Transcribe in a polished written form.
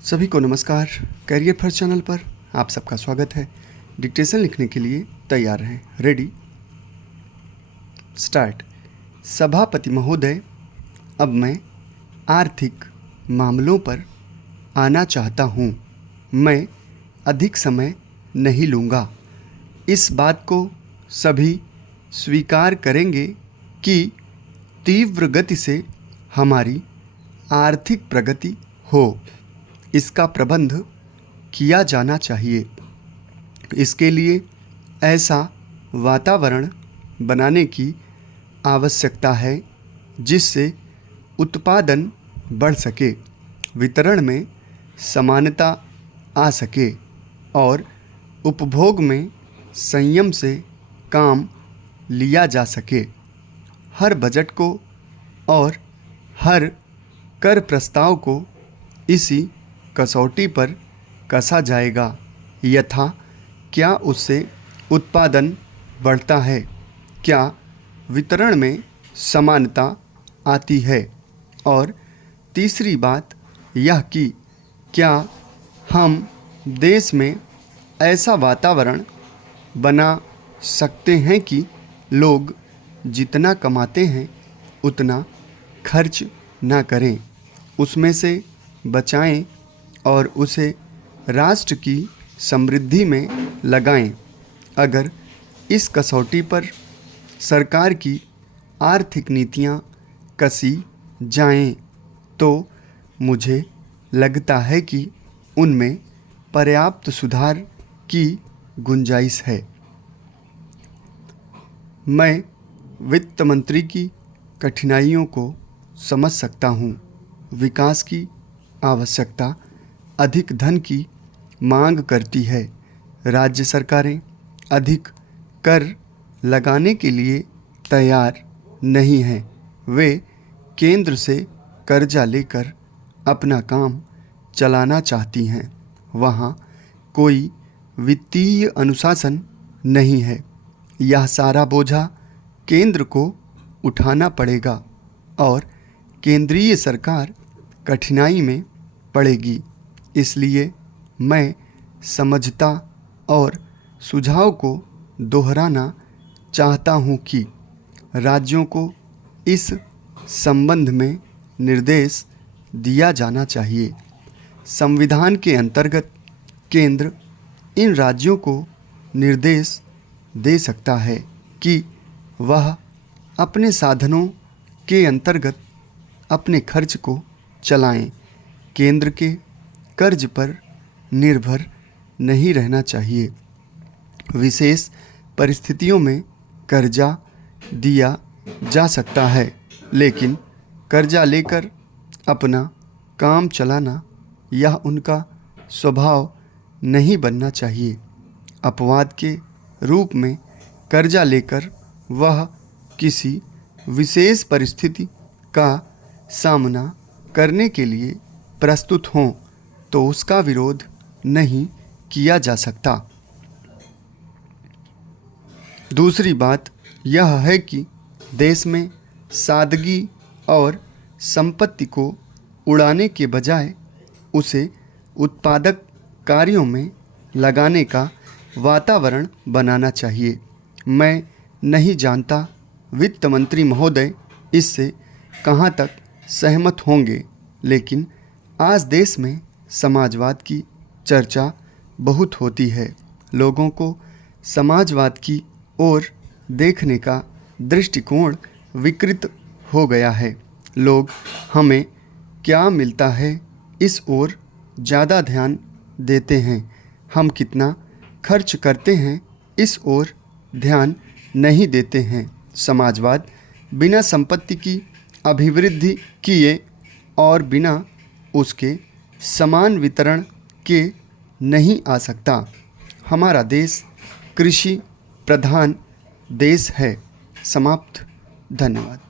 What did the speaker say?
सभी को नमस्कार। कैरियर फर्स्ट चैनल पर आप सबका स्वागत है। डिक्टेशन लिखने के लिए तैयार हैं। Ready start. सभापति महोदय, अब मैं आर्थिक मामलों पर आना चाहता हूँ। मैं अधिक समय नहीं लूँगा। इस बात को सभी स्वीकार करेंगे कि तीव्र गति से हमारी आर्थिक प्रगति हो। इसका प्रबंध किया जाना चाहिए। इसके लिए ऐसा वातावरण बनाने की आवश्यकता है जिससे उत्पादन बढ़ सके, वितरण में समानता आ सके और उपभोग में संयम से काम लिया जा सके। हर बजट को और हर कर प्रस्ताव को इसी कसौटी पर कसा जाएगा, यथा क्या उससे उत्पादन बढ़ता है, क्या वितरण में समानता आती है, और तीसरी बात यह कि क्या हम देश में ऐसा वातावरण बना सकते हैं कि लोग जितना कमाते हैं उतना खर्च ना करें, उसमें से बचाएं और उसे राष्ट्र की समृद्धि में लगाएं। अगर इस कसौटी पर सरकार की आर्थिक नीतियां कसी जाएं तो मुझे लगता है कि उनमें पर्याप्त सुधार की गुंजाइश है। मैं वित्त मंत्री की कठिनाइयों को समझ सकता हूँ। विकास की आवश्यकता अधिक धन की मांग करती है। राज्य सरकारें अधिक कर लगाने के लिए तैयार नहीं हैं। वे केंद्र से कर्जा लेकर अपना काम चलाना चाहती हैं। वहाँ कोई वित्तीय अनुशासन नहीं है। यह सारा बोझा केंद्र को उठाना पड़ेगा और केंद्रीय सरकार कठिनाई में पड़ेगी। इसलिए मैं समझता और सुझाव को दोहराना चाहता हूँ कि राज्यों को इस संबंध में निर्देश दिया जाना चाहिए। संविधान के अंतर्गत केंद्र इन राज्यों को निर्देश दे सकता है कि वह अपने साधनों के अंतर्गत अपने खर्च को चलाएं। केंद्र के कर्ज पर निर्भर नहीं रहना चाहिए। विशेष परिस्थितियों में कर्जा दिया जा सकता है, लेकिन कर्जा लेकर अपना काम चलाना यह उनका स्वभाव नहीं बनना चाहिए। अपवाद के रूप में कर्जा लेकर वह किसी विशेष परिस्थिति का सामना करने के लिए प्रस्तुत हों तो उसका विरोध नहीं किया जा सकता। दूसरी बात यह है कि देश में सादगी और संपत्ति को उड़ाने के बजाय उसे उत्पादक कार्यों में लगाने का वातावरण बनाना चाहिए। मैं नहीं जानता वित्त मंत्री महोदय इससे कहाँ तक सहमत होंगे, लेकिन आज देश में समाजवाद की चर्चा बहुत होती है। लोगों को समाजवाद की ओर देखने का दृष्टिकोण विकृत हो गया है। लोग हमें क्या मिलता है इस ओर ज़्यादा ध्यान देते हैं, हम कितना खर्च करते हैं इस ओर ध्यान नहीं देते हैं। समाजवाद बिना संपत्ति की अभिवृद्धि किए और बिना उसके समान वितरण के नहीं आ सकता। हमारा देश कृषि प्रधान देश है। समाप्त। धन्यवाद।